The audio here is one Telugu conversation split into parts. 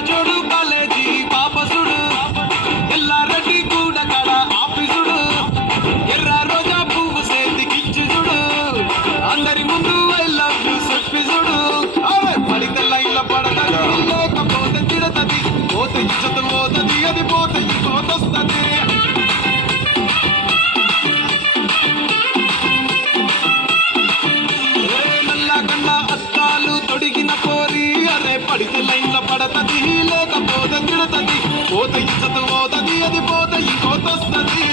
చూడు కాలేజీ పాపసుడు ఎల్లారెడ్డి కూడా కడ ఆఫీసుడు ఎర్ర రోజా పువ్వు సేతికిచ్చి చూడు అందరి ముందు ఐ లవ్ యూ చెప్పి చూడు అవే పడితే లైన్ల పడతది లేకపోతే తిడతది పోతే ఇచ్చత పోతది అది పోతే ఇంకోతొస్తది తొడిగిన పోరి అరే పడితే లైన్ల పడతది లేకపోతే తిడతది పోతే ఇచ్చత పోతది అది పోతే ఇంకోతొస్తది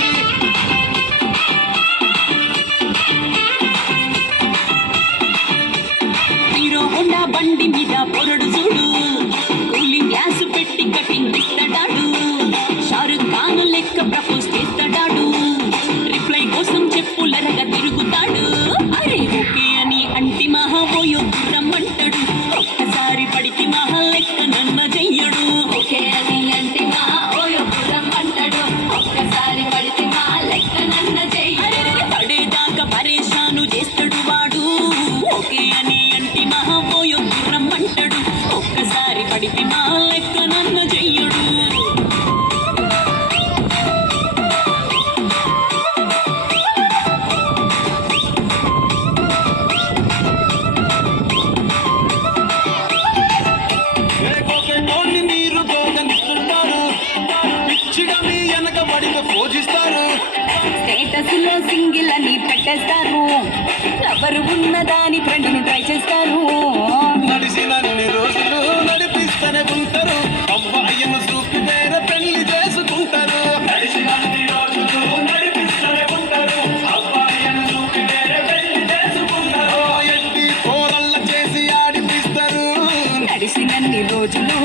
హీరో హోండా బండి మీద పొరడు చూడు కూలింగ్ గ్యాస్ పెట్టి కటింగ్ ఇస్తాడాడు షారుఖ్ ఖాన్ లెక్క ప్రపోజ్ చేస్తాడాడు రిప్లై కోసం చెప్పులరగా తిరుగుతాడు అరే ఓకే అని అంటి మహాబోయో రమ్మంటాడు ఒక్కసారి పడితే మహా లెక్క నన్న చెయ్యడు ఓకే అని అంటి మహాబోయో రమ్మంటాడు ఒక్కసారి పడితే మహా లెక్క నన్న చెయ్యడు పడేదాకా పరేషాను చేస్తాడు వాడు ఓకే అని అంటి మహాబోయో రమ్మంటాడు ఒక్కసారి పడితే మహా లెక్క నన్న చెయ్యడు స్టేటస్లో సింగిల్ అని పెట్టేస్తారు ఎవరు ఉన్నదాని ఫ్రెండ్ను ట్రై చేస్తారు నడిచినన్ని రోజులు నడిపిస్తూనే ఉంటారు అబ్బాయిను చూపి వేరే పెళ్లి చేసుకుంటారు నడిచినన్ని రోజులు నడిపిస్తూనే ఉంటారు అబ్బాయిను చూపి వేరే పెళ్లి చేసుకుంటారు ఎట్టి కోరల్ల చేసి ఆడిపిస్తారు నడిచినన్ని రోజులు